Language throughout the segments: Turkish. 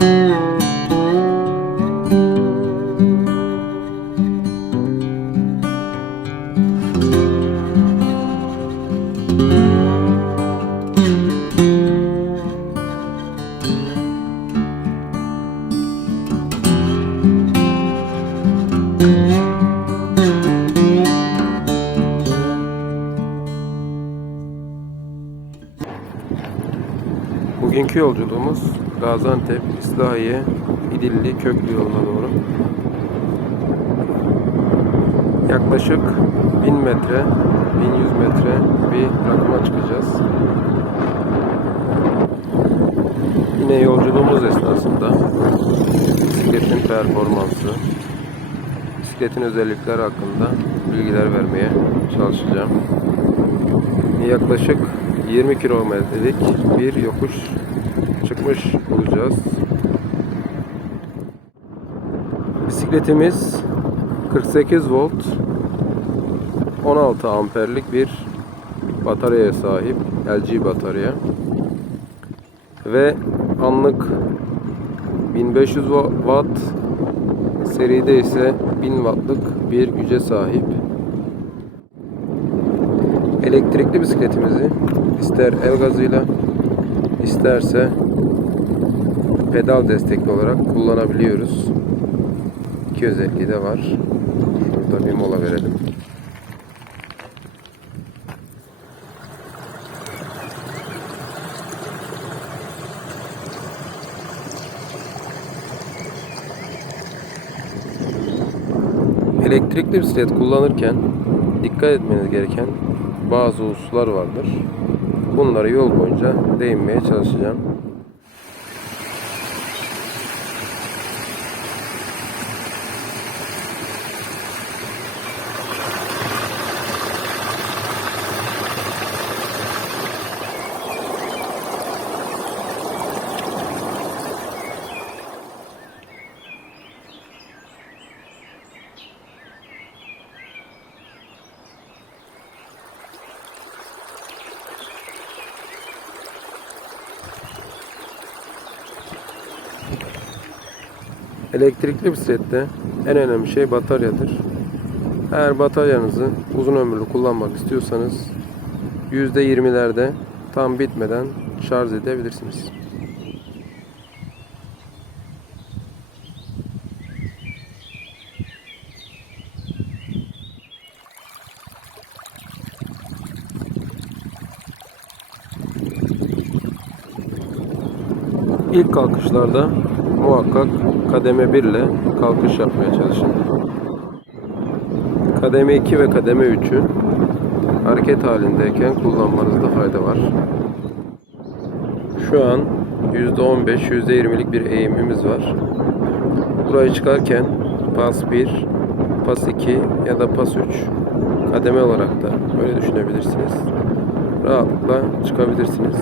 Música Bugünkü yolculuğumuz Gaziantep, İslahiye, İdilli, Köklü yoluna doğru. Yaklaşık 1000 metre, 1100 metre bir rakıma çıkacağız. Yine yolculuğumuz esnasında bisikletin performansı, bisikletin özellikleri hakkında bilgiler vermeye çalışacağım. Yaklaşık 20 kilometrelik bir yokuş çıkmış olacağız. Bisikletimiz 48 volt 16 amperlik bir bataryaya sahip LG batarya ve anlık 1500 watt seride ise 1000 wattlık bir güce sahip. Elektrikli bisikletimizi ister el gazıyla isterse pedal destekli olarak kullanabiliyoruz. İki özelliği de var. Burada bir mola verelim. Elektrikli bisiklet kullanırken dikkat etmeniz gereken bazı hususlar vardır. Bunları yol boyunca değinmeye çalışacağım. Elektrikli bisiklette en önemli şey bataryadır. Eğer bataryanızı uzun ömürlü kullanmak istiyorsanız %20'lerde tam bitmeden şarj edebilirsiniz. İlk kalkışlarda muhakkak kademe 1 ile kalkış yapmaya çalışın. Kademe 2 ve kademe 3'ü hareket halindeyken kullanmanızda fayda var. Şu an %15, %20'lik bir eğimimiz var. Burayı çıkarken pas 1, pas 2 ya da pas 3 kademe olarak da böyle düşünebilirsiniz. Rahatlıkla çıkabilirsiniz.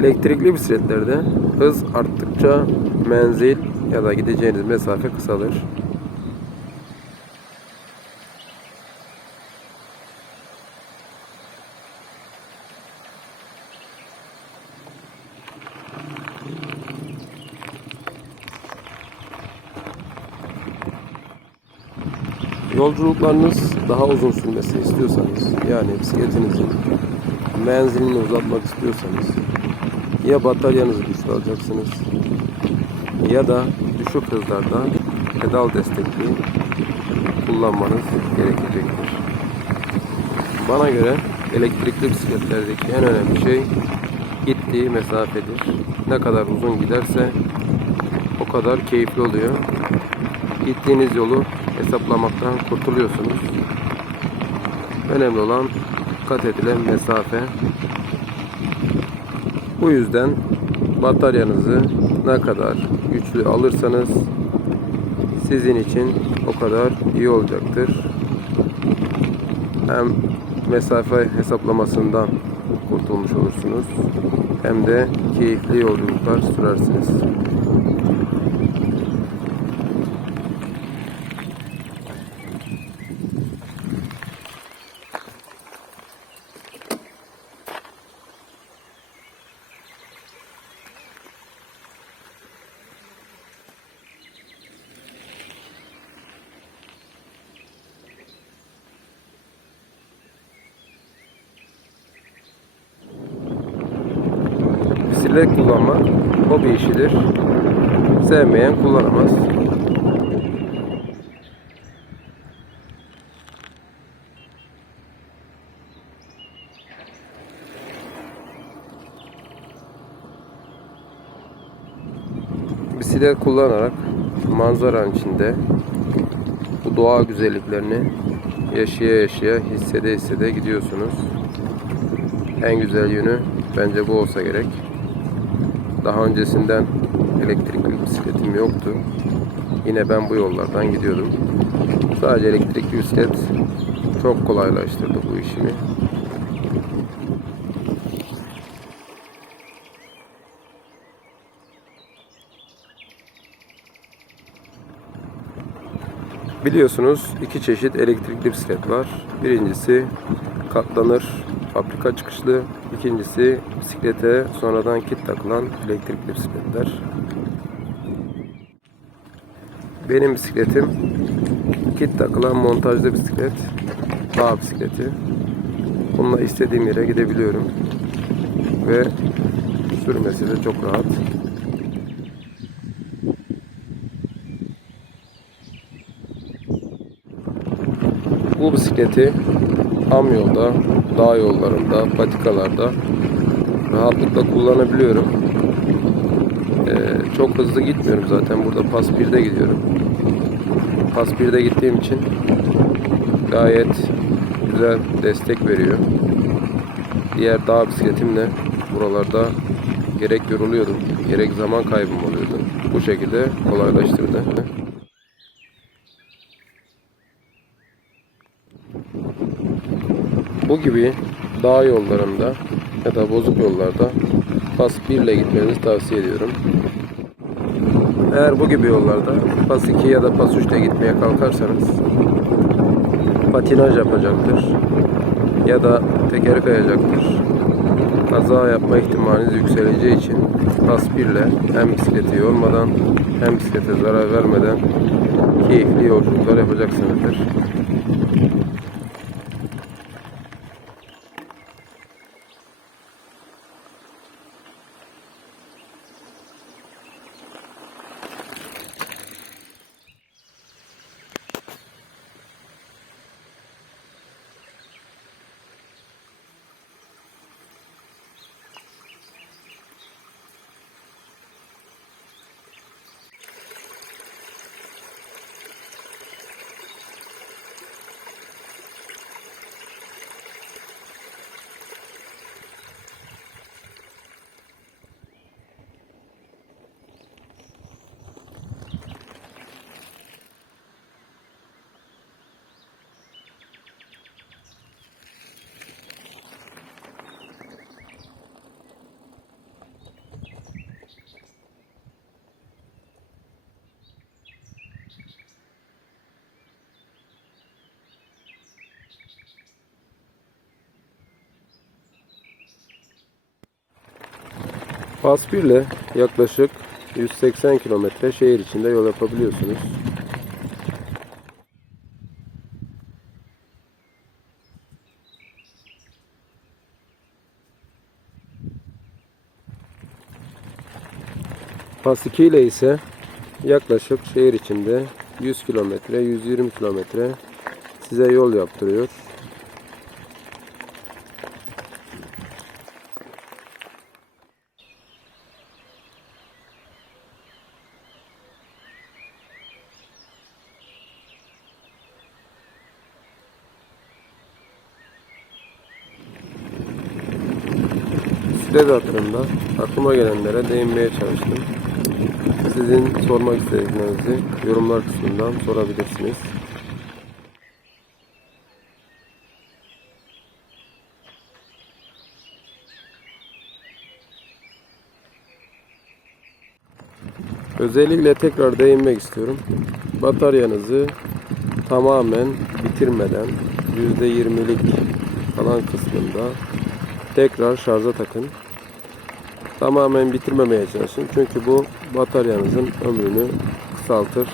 Elektrikli bisikletlerde hız arttıkça menzil ya da gideceğiniz mesafe kısalır. Yolculuklarınız daha uzun sürmesi istiyorsanız yani bisikletinizin menzilini uzatmak istiyorsanız ya bataryanızı güçlü alacaksınız ya da düşük hızlarda pedal destekli kullanmanız gerekecektir. Bana göre elektrikli bisikletlerdeki en önemli şey gittiği mesafedir. Ne kadar uzun giderse o kadar keyifli oluyor. Gittiğiniz yolu hesaplamaktan kurtuluyorsunuz. Önemli olan kat edilen mesafe. Bu yüzden bataryanızı ne kadar güçlü alırsanız sizin için o kadar iyi olacaktır. Hem mesafe hesaplamasından kurtulmuş olursunuz hem de keyifli yolculuklar sürersiniz. Bisiklet kullanmak hobi işidir. Sevmeyen kullanamaz. Bisiklet kullanarak manzaranın içinde bu doğa güzelliklerini yaşaya yaşaya hissede hissede gidiyorsunuz. En güzel yönü bence bu olsa gerek. Daha öncesinden elektrikli bisikletim yoktu. Yine ben bu yollardan gidiyordum. Sadece elektrikli bisiklet çok kolaylaştırdı bu işimi. Biliyorsunuz iki çeşit elektrikli bisiklet var. Birincisi katlanır fabrika çıkışlı. İkincisi bisiklete sonradan kit takılan elektrikli bisikletler. Benim bisikletim kit takılan montajlı bisiklet. Dağ bisikleti. Bununla istediğim yere gidebiliyorum. Ve sürmesi de çok rahat. Bu bisikleti ham yolda, dağ yollarında, patikalarda rahatlıkla kullanabiliyorum. Ee, çok hızlı gitmiyorum zaten. Burada pas 1'de gidiyorum. Pas 1'de gittiğim için gayet güzel destek veriyor. Diğer dağ bisikletimle buralarda gerek yoruluyordum, gerek zaman kaybım oluyordu. Bu şekilde kolaylaştırdı. Gibi dağ yollarında ya da bozuk yollarda pas 1 ile gitmenizi tavsiye ediyorum. Eğer bu gibi yollarda pas 2 ya da pas 3 ile gitmeye kalkarsanız patinaj yapacaktır ya da teker kayacaktır. Kaza yapma ihtimaliniz yükseleceği için pas 1 ile hem bisikleti yormadan hem bisiklete zarar vermeden keyifli yolculuklar yapacaksınızdır. Pas 1 ile yaklaşık 180 kilometre şehir içinde yol yapabiliyorsunuz. Pas 2 ile ise yaklaşık şehir içinde 100 kilometre, 120 kilometre size yol yaptırıyor. Bisiklet hatırında aklıma gelenlere değinmeye çalıştım. Sizin sormak istediklerinizi yorumlar kısmından sorabilirsiniz. Özellikle tekrar değinmek istiyorum. Bataryanızı tamamen bitirmeden %20'lik kalan kısmında tekrar şarja takın. Tamamen bitirmemeye çalışın. Çünkü bu bataryanızın ömrünü kısaltır.